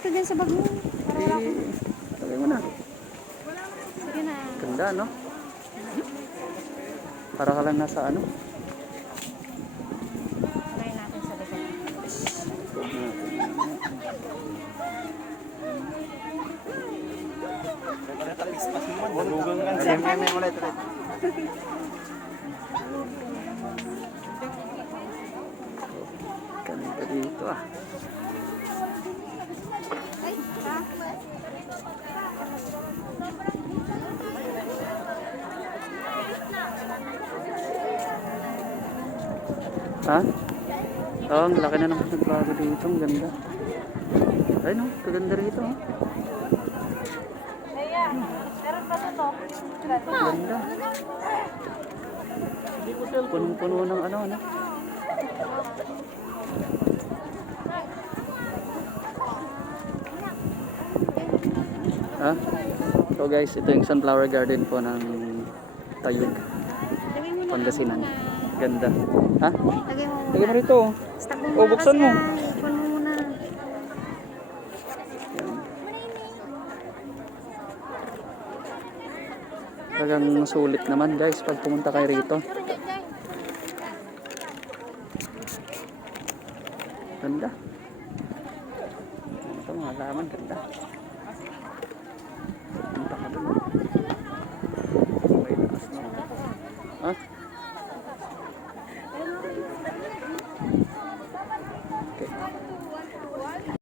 to din sa bag mo. Para wala ko. Lagay mo na. Sige na. Ganda, no? Para ka lang nasa ano? Try natin sa likod. Ulit. Ganda dito ah. Ha? Oo, ang laki na naman nagbago dito. Ang ganda. Ay no, kaganda rito. Oh. Meron pa to. Ganda. Punong-puno ng ano. Ha? So guys, ito yung sunflower garden po ng Tayug, Pangasinan. Ganda. Ha? Lagay mo muna. Lagay mo rito. Stack mo O, muna buksan kasi mo. ipon mo muna. Talagang sulit naman guys pag pumunta kayo rito. Ganda. Ito mga halaman, ganda.